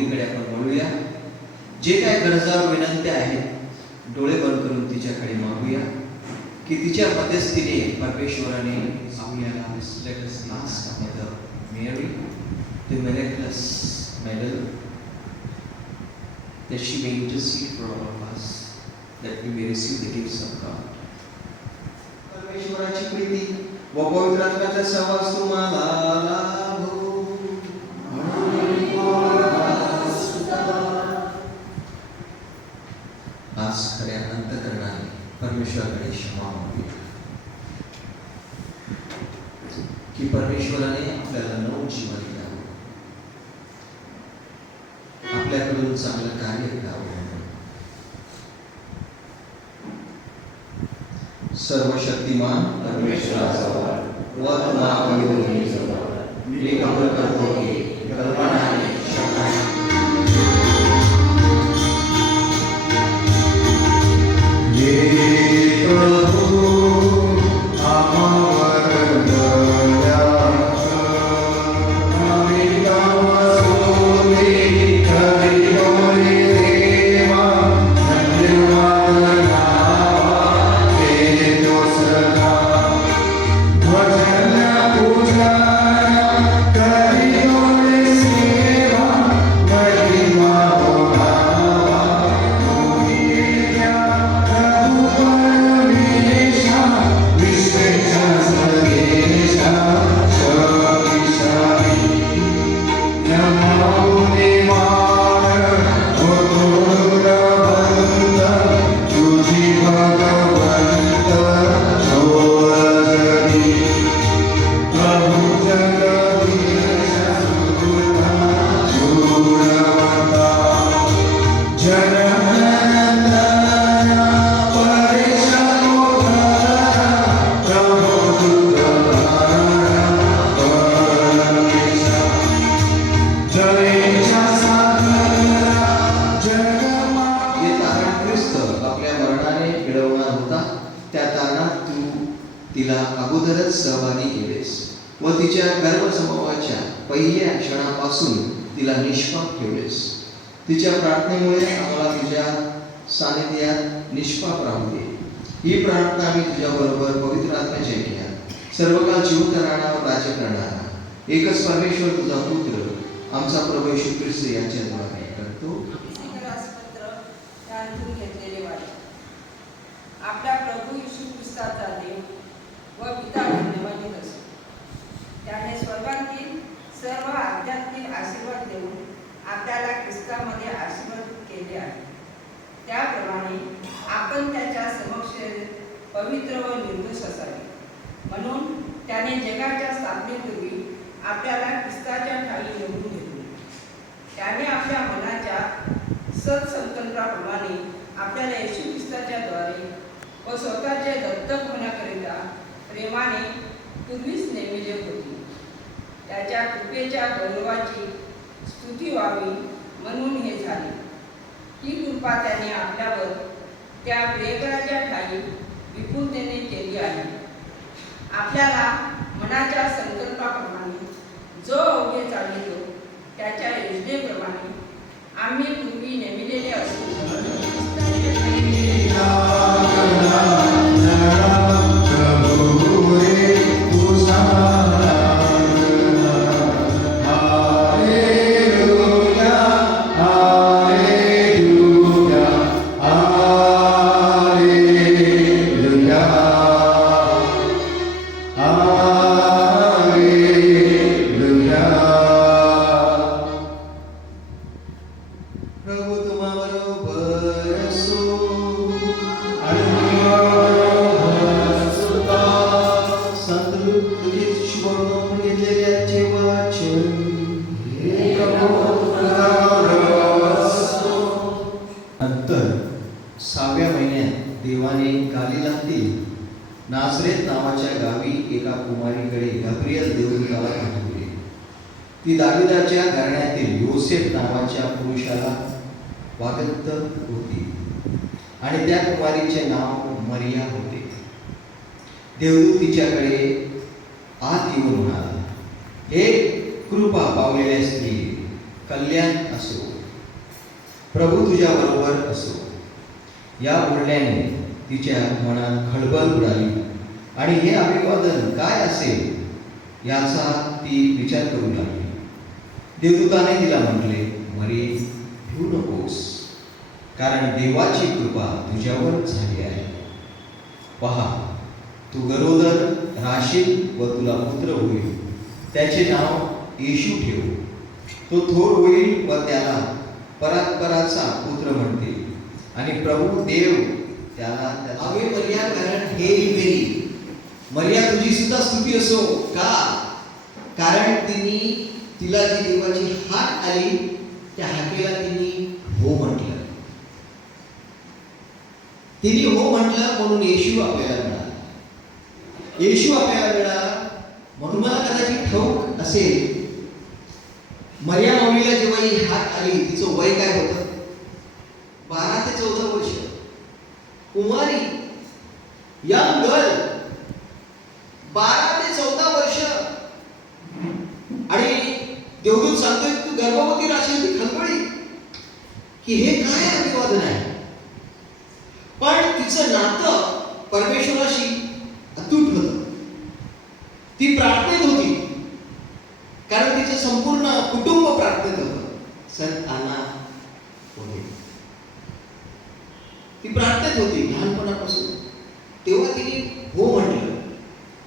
माऊलीकडे आपण वळूया. जे काय गरजा विनंत्या आहेत डोळे बंद करून तिच्याकडे मागूया की तिच्या मध्यस्थीने परमेश्वराने आपल्याला let us ask Mother Mary the miraculous medal that she may intercede for all of us that we may receive the gifts of God. परमेश्वराची प्रीती व पवित्र आत्म्याचा सहवास तुम्हाला लाभो. आज खऱ्या अंतःकरणाने परमेश्वराकडे क्षमा मागूया की परमेश्वराने आपल्याला नवं जीवन द्यावं, आपल्याकडून चांगलं कार्य करावं. सर्वशक्तिमान परमेश्वराजवळ व मी कबूल करतो की कल्पनाने शब्दाने अगोदरच सहभागी केलेस व तिच्या गर्भसमूहाच्या पहिल्या क्षणापासून तिला निष्पाप ठेवलेस. तिच्या प्रार्थनेमुळे आम्हाला तुझ्या सानिध्यात निष्पाप राहू दे. ही प्रार्थना आम्ही तुझ्याबरोबर पवित्र आत्म्याच्या ऐक्यात सर्वकाळ जिवंत राहण्यावर राज्य करणारा एकच परमेश्वर तुझा पुत्र आमचा प्रभू येशू ख्रिस्त याच्याद्वारे करतो. आपला प्रभू येशू ख्रिस्ताचा देव व पिता धन्यवाद असो. त्याने स्वर्गातील सर्व आध्यात्मिक आशीर्वाद देऊन आपल्याला ख्रिस्तामध्ये आशीर्वाद केले आहे. त्याप्रमाणे आपण त्याच्या समक्ष पवित्र व निर्दोष असावे. म्हणून त्याने जगाच्या स्थापनेपूर्वी आपल्याला ख्रिस्ताच्या ठाई निवडून घेतले. त्याने आपल्या मनाच्या सत्संकल्पाप्रमाणे आपल्याला येशू ख्रिस्ताच्या द्वारे व स्वतःच्या दत्तक होण्याकरिता प्रेमाने पूर्वीच नेमिले होते. त्याच्या कृपेच्या गौरवाची स्तुती व्हावी म्हणून हे झाले. ही कृपा त्याने आपल्यावर त्या प्रियकराच्या ठाई विपुलतेने केली आहे. आपल्याला मनाच्या संकल्पाप्रमाणे जो अवघे चालवितो त्याच्या योजनेप्रमाणे आम्ही पूर्वी नेमिलेले असून नासरेत नावाच्या गावी एका कुमारीकडे गब्रियल देवदूताला पाठवले. ती दाविदाच्या घराण्यातील योसेफ नावाच्या पुरुषाला वागत होती आणि त्या कुमारीचे नाव मरिया होते. देवदूत तिच्याकडे आत येऊन म्हणाला, हे कृपा पावलेल्या स्त्री, कल्याण असो, प्रभू तुझ्या बरोबर असो. या बोलण्याने तिच्या मनात खळबळ उडाली आणि हे अभिवादन काय असेल याचा ती विचार करू लागली. देवदूताने तिला म्हटले, मरी, भिऊ नकोस, कारण देवाची कृपा तुझ्यावर झाली आहे. पहा, तू गरोदर राहशील व तुला पुत्र होईल. त्याचे नाव येशू ठेव. तो थोर होईल व त्याला परात्पराचा पुत्र म्हणतील. आणि प्रभू देव त्याला अवे मर्या, कारण हे मेरी मर्या तुझी सुद्धा स्तुती असो. का? कारण तिला जी देवाची हाक आली त्या हाकेला तिने हो म्हटलं. तिने हो म्हटलं म्हणून येशू आपल्याला मिळाला. येशू आपल्याला मिळाला म्हणून मला कदाचित ठाऊक असेल, मर्या माऊलीला जेव्हा ही हाक आली तिचं वय काय होतं? 12 ते 14 वर्ष. कुमारी, यंग गर्ल, 12 ते 14 वर्ष. आणि देवदूत सांगतोय तू गर्भवती राहशील. ती खळबळी की हे काय अभिवादन आहे. पण तिचं नातं परमेश्वराशी अतूट होतं. ती प्रार्थनेत होती, कारण तिचं संपूर्ण कुटुंब प्रार्थनेत होतं. संत आना होते, ती प्रार्थनेत होती लहानपणापासून. तेव्हा तिने हो म्हटलं.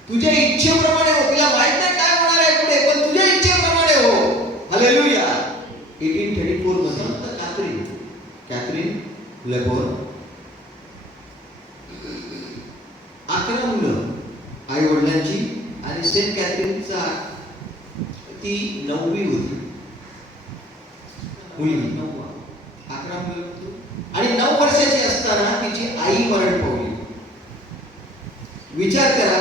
तुझ्या इच्छेप्रमाणे हो. तिला माहित नाही काय होणार आहे पुढे, पण तुझ्या इच्छेप्रमाणे हो. हालेलुया. 1834 मध्ये कॅथरीन लेबोर, 11 मुलं आई वडिलांची, आणि सेंट कॅथरीनचा ती 9वी होती मुलगी. 11 मुलं होती. आणि 9 वर्षाची असताना तिची आई मरण पावली. विचार करा,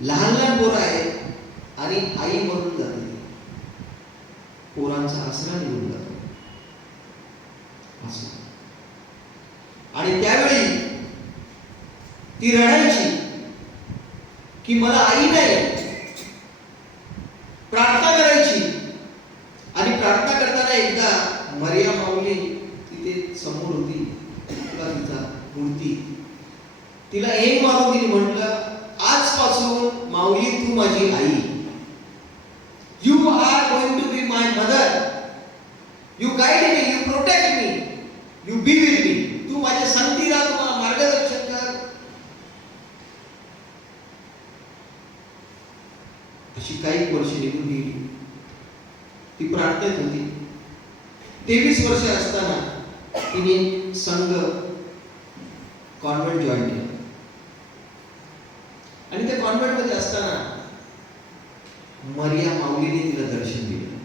लहान लहान पोरं आहेत आणि आई मरून जाते. पोरांचा आसरा निघून जातो. आणि त्यावेळी ती रडायची की मला आई नाही. प्रार्थना करायची. आणि प्रार्थना करताना एकदा मरिया माऊली तिथे समोर होती. तिचा मूर्ती, तिला एक मारून तिने म्हटलं, आजपासून माऊली तू माझी आई. You are going to be my mother. You guide me, you protect me, you be with me. तू माझ्या संगतीला, तू मला मार्गदर्शन कर. अशी काही वर्ष निघून गेली. ती प्रार्थनेत होती. 23 वर्ष असताना तिने संघ कॉन्व्हेंट जॉईन केलं. आणि त्या कॉन्व्हेंट मध्ये असताना मरिया माऊलीने तिला दर्शन दिलं.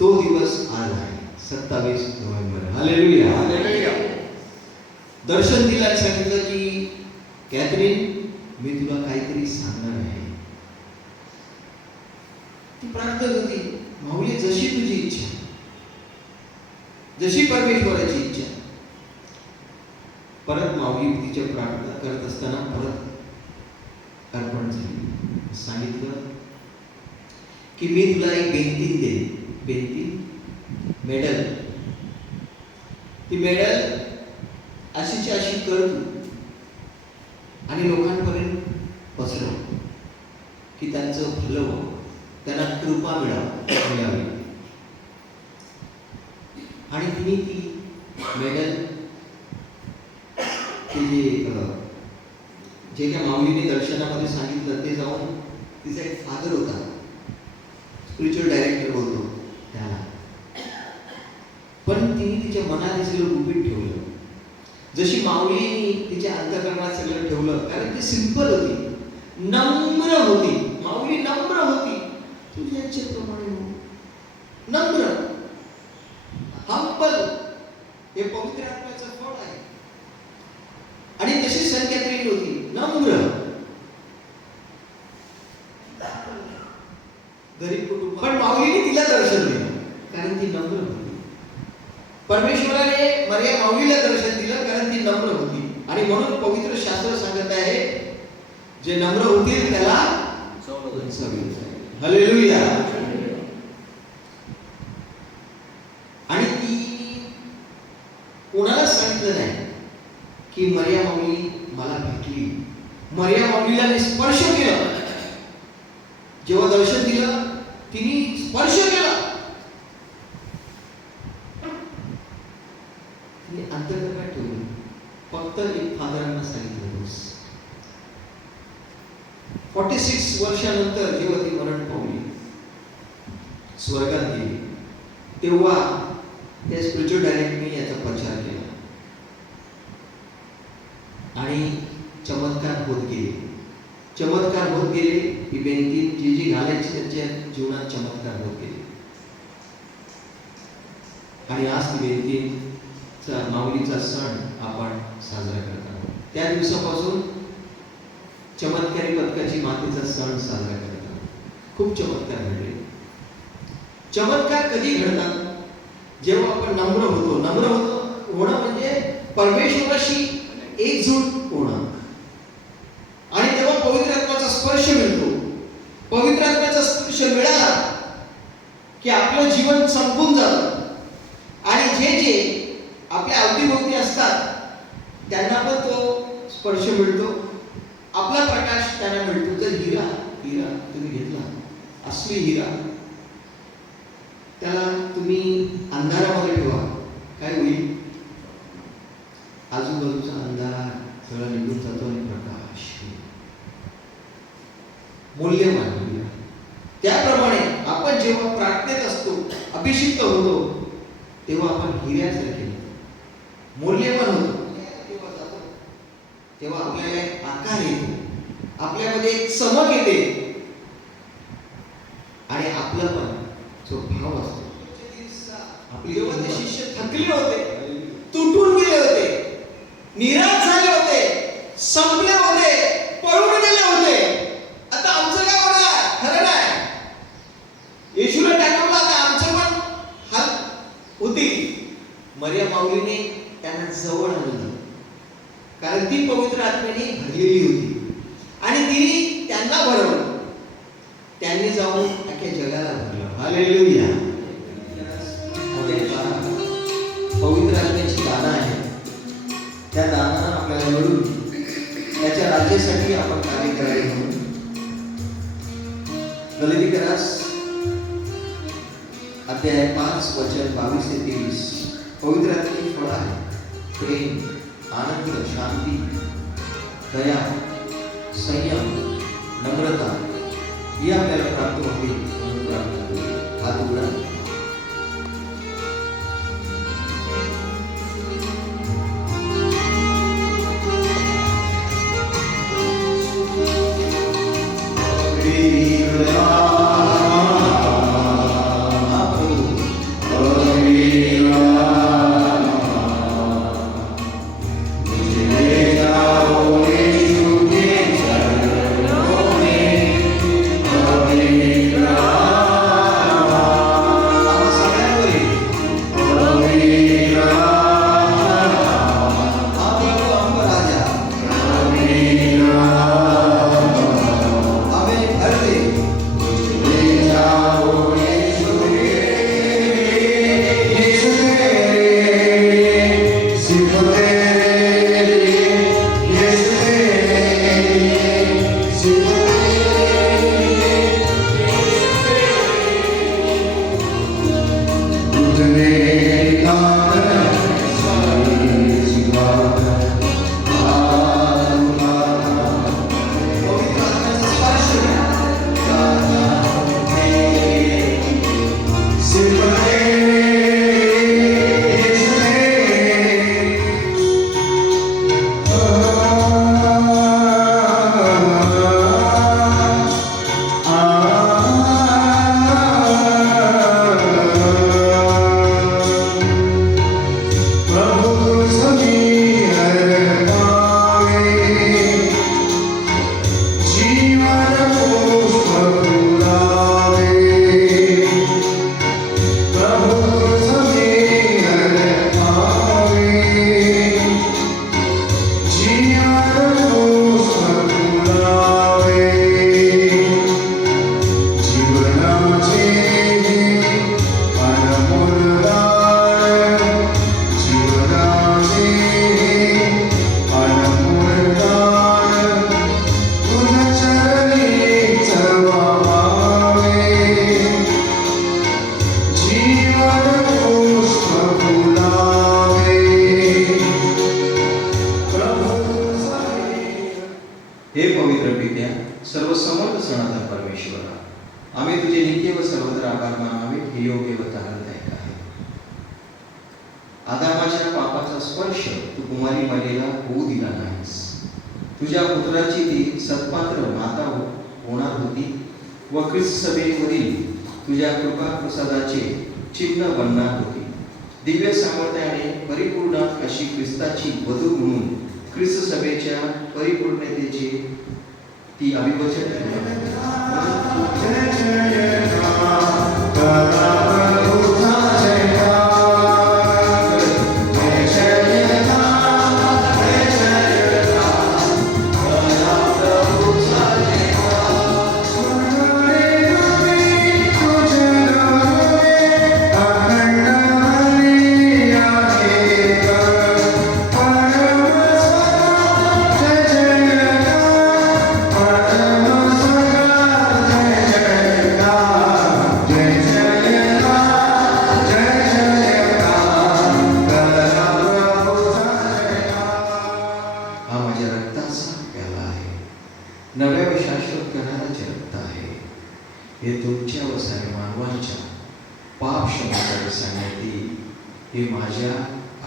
तो दिवस आज आहे, 27 नोव्हेंबर. Hallelujah, hallelujah. दर्शन दिलं आणि सांगितलं की कॅथरीन, मी तुला काहीतरी सांगणार आहे. ती प्रार्थना होती, माऊली जशी तुझी इच्छा, जशी परमेश्वराची इच्छा. परत माऊली तिच्या प्रार्थना करत असताना परत अर्पण झाली. सांगितलं की मी तुला एक बेंतीन देईन. बेंतीन, मेडल. ती मेडल अशीची अशी कर तू आणि लोकांपर्यंत पसरव की त्यांचं भलं व्हावं, त्यांना कृपा मिळावी. आणि तिने ती मेडल जे काय माऊलीने दर्शनामध्ये सांगितलं ते जाऊन तिचा एक फादर होता, स्पिरिच्युअल डायरेक्टर बोलतो त्याला, पण तिने तिच्या मनात हे सगळं गुपित ठेवलं. जशी माऊलीने तिच्या अंतःकरणात सगळं ठेवलं, कारण ती सिंपल होती, नम्र होती. माऊली नम्र होती. तुझ्या इच्छेप्रमाणे हो. नम्र, हंबल, हे पवित्र आत्म्याचं फळ आहे. आणि तशी संत कॅथरीन होती, नम्र. गरीब कुटुंब, पण माऊलीने तिला दर्शन दिलं कारण ती नम्र होती. परमेश्वराने मरिया माऊलीला दर्शन दिलं कारण ती नम्र होती. आणि म्हणून पवित्र शास्त्र सांगत आहे, जे नम्र होतील त्याला उंचावील जाईल. हालेलुया. आणि ती कोणाला सांगितलं नाही की मरिया माऊली मला भेटली. मरिया माऊलीला मी स्पर्श केला. जेव्हा दर्शन दिलं तिने स्पर्श केला. तिने अंतर्गत ठेवलं. फक्त एक फादरांना सांगितलं बस. 46 वर्षानंतर जेव्हा ती मरण पावली, स्वर्गात गेली, तेव्हा त्या स्पिरिच्युअल डायरेक्टरने याचा प्रचार केला आणि चमत्कार होत गेले. चमत्कार होत गेले. ही बेंती जी जी घालायची त्यांच्या जीवनात चमत्कार होत गेले. आणि आज ती बेंतीचा माऊलीचा सण आपण साजरा करत आहोत. त्या दिवसापासून चमत्कारी पदकाची मातेचा सण साजरा करत आहोत. खूप चमत्कार घडले. चमत्कार कधी घडतात? जेव्हा आपण नम्र होतो. नम्र होणं म्हणजे परमेश्वराशी एकजूट होणं. आणि तेव्हा पवित्र आत्म्याचा स्पर्श मिळतो. पवित्र आत्म्याचा स्पर्श मिळाला की आपलं जीवन संपून जातं. आणि जे जे आपल्या अवतीभोवती असतात त्यांना पण तो स्पर्श मिळतो. आपला प्रकाश त्यांना मिळतो. जर हिरा तुम्ही घेतला, असली हिरा, त्याला तुम्ही अंधारामध्ये ठेवा, काय होईल? आजूबाजूचा अंधार सगळा निघून जातो आणि प्रकाश मूल्यवान हिरा. त्याप्रमाणे आपण जेव्हा प्रार्थनेत असतो, अभिषिक्त होतो, तेव्हा आपण हिऱ्यासारखे मूल्यवान होतो. तेव्हा जातो तेव्हा आपल्याला एक आकार येतो, आपल्यामध्ये एक चमक येते आणि आपला पण जो भाव असतो. आपले जेव्हा ते शिष्य थकले होते, तुटून गेले होते, निराश झाले होते, संपले होते, पळून गेले होते. आता आमचं काय होणार? खरं नाही. येशूला टाकवलं, आता आमचं पण हाल होती. मरिया माऊलीने त्यांना जवळ आणलं, कारण ती पवित्र आत्म्याने भरलेली होती आणि तिने त्यांना भरवलं. त्यांनी जाऊन अख्ख्या जगाला भरलं. हालेलुया. पवित्र आत्म्याची दानं आहे. त्या दानानं आपल्याला मिळून त्याच्या राज्यासाठी आपण कार्य करावे म्हणून गलातीकरास अध्याय 5 वचन 22 ते 23. पवित्र आत्म्याची फळं आहे प्रेम, आनंद, शांती, दया, संयम, नम्रता ही आपल्याला प्राप्त होते म्हणून प्रार्थना करू. हात उघडा. योग्य व त्रासदायक आहे. आदामाच्या पापाचा स्पर्श तू कुमारी मालेला होऊ दिला नाहीस. तुझ्या पुत्राची ती सत्पात्र माता होणार होती व ख्रिस्त सभेवरील तुझ्या कृपा प्रसादाचे चिन्ह बनणार होती. दिव्य सामर्थ्याने परिपूर्ण अशी ख्रिस्ताची वधू म्हणून ख्रिस्त सभेच्या परिपूर्णतेचे ती अभिवचन नव्या व शाश्वत करणाराचे रक्त आहे. हे तुमच्या व साऱ्या मानवांच्या पाप क्षमा करण्यासाठी हे माझ्या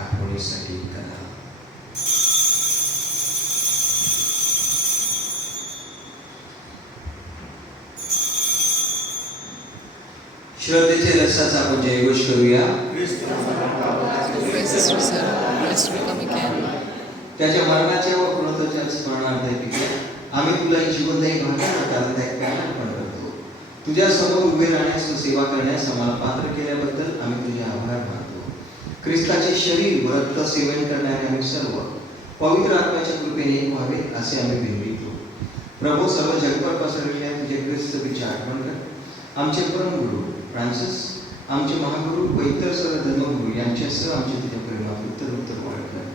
आठवणीसाठी करा. श्रद्धेचे रसाचा आपण जयघोष करूया. त्याच्या मरणाच्या व पुनरुत्थानाच्या स्मरणार्थ आम्ही तुला जीवनदायी त्रासदायक अर्पण करतो. तुझ्या समोर उभे राहण्यास व सेवा करण्यास आम्हाला पात्र केल्याबद्दल आम्ही तुझे आभार मानतो. ख्रिस्ताचे शरीर व रक्त सेवन करणारे आम्ही सर्व पवित्र आत्म्याच्या कृपेने एक व्हावे असे आम्ही विनवितो. प्रभू, सर्व जगभर पसरलेल्या तुझे ख्रिस्त सभेची आठवण कर. आमचे परमगुरु फ्रान्सिस, आमचे महागुरु व इतर सर्व धर्मगुरु यांच्यासह आमच्या तुझ्या प्रेमात उत्तर वाढ कर.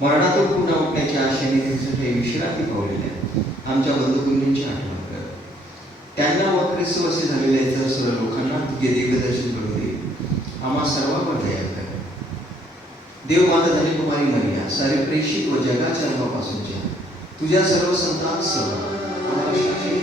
मरणातून पुन्हा उठण्याच्या आशेने त्यांच्यासाठी विश्रांती पावलेल्या आमच्या बंधुकुंडींची आठवण कर. त्यांना व ख्रिस्तवासी झालेल्या इतर सर्व लोकांना तुझे दिव्यदर्शन घडू दे. आम्हा सर्वांवर दया कर. देव माता धनी कुमारी मरिया, सारे प्रेषित व जगाच्या जन्मापासूनच्या तुझ्या सर्व संतांसह आम्हाला शांती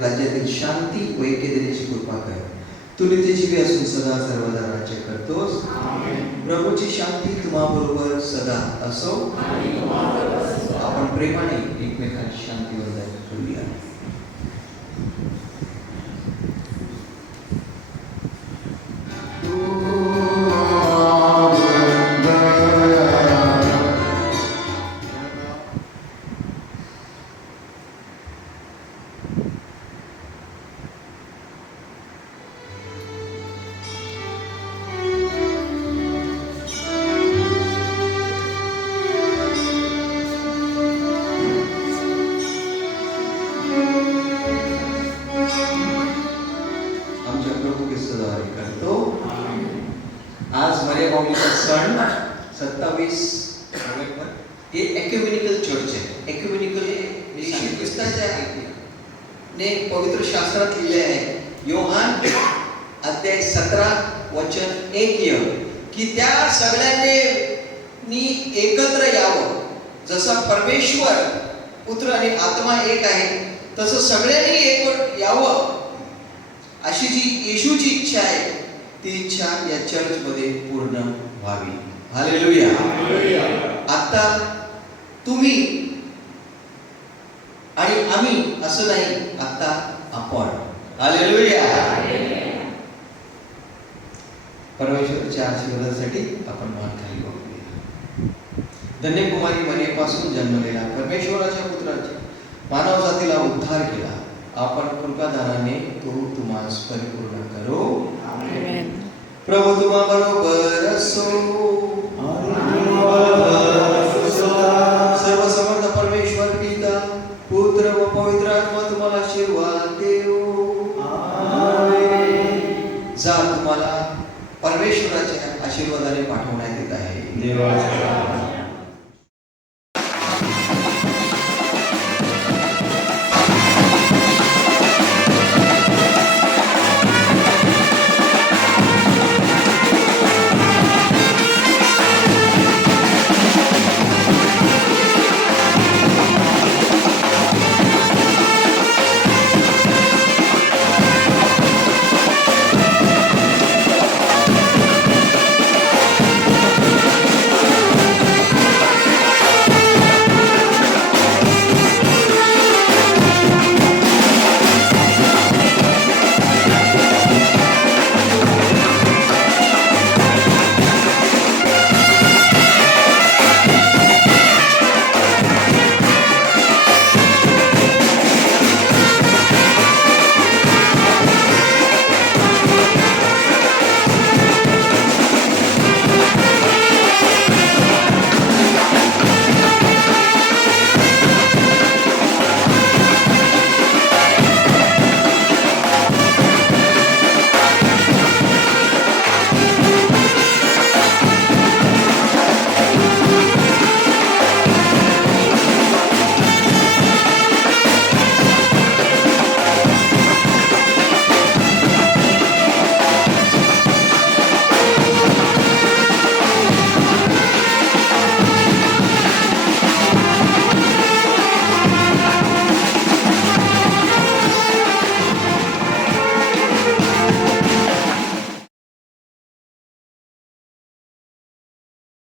राज्यातील शांती व ऐक्यतेची कृपा कर. तू नित्यजीवी असून सदा सर्वदा राज्य करतोस. प्रभूची शांती तुम्हाबरोबर सदा असो. आपण प्रेमाने एकमेकांची शांती वंदन करूया. आज मरिया माऊलीचा सण 27 नोव्हेंबर हे एक्युमेनिकल चर्च आहे. एक्युमेनिकल हे ख्रिस्ताच्या ने पवित्र शास्त्रात लिहिले आहे. योहान अध्याय 17 वचन 1 की त्या सगळ्यांनी एकत्र यावं. जसा परमेश्वर पुत्र आणि आत्मा एक आहे तसं सगळ्यांनी एक यावं अशी जी येशूची इच्छा आहे ती इच्छा या चर्च मध्ये पूर्ण व्हावी. हालेलुया. आता तुम्ही आणि आम्ही असं नाही, आता आपण. हालेलुया. परमेश्वराच्या आशीर्वादासाठी आपण मान खाली वाकूया. धन्य कुमारी मरियेपासून जन्मलेला परमेश्वराच्या पुत्राची मानव जातीला उद्धार केला. आपण कृपादानाने तो तुम्हास परिपूर्ण करो. प्रभू तुम्हा बरोबर असो. सर्वसमर्थ परमेश्वर पिता, पुत्र व पवित्र आत्मा तुम्हाला आशीर्वाद देवो. जा, तुम्हाला परमेश्वराच्या आशीर्वादाने पाठवण्यात येत आहे.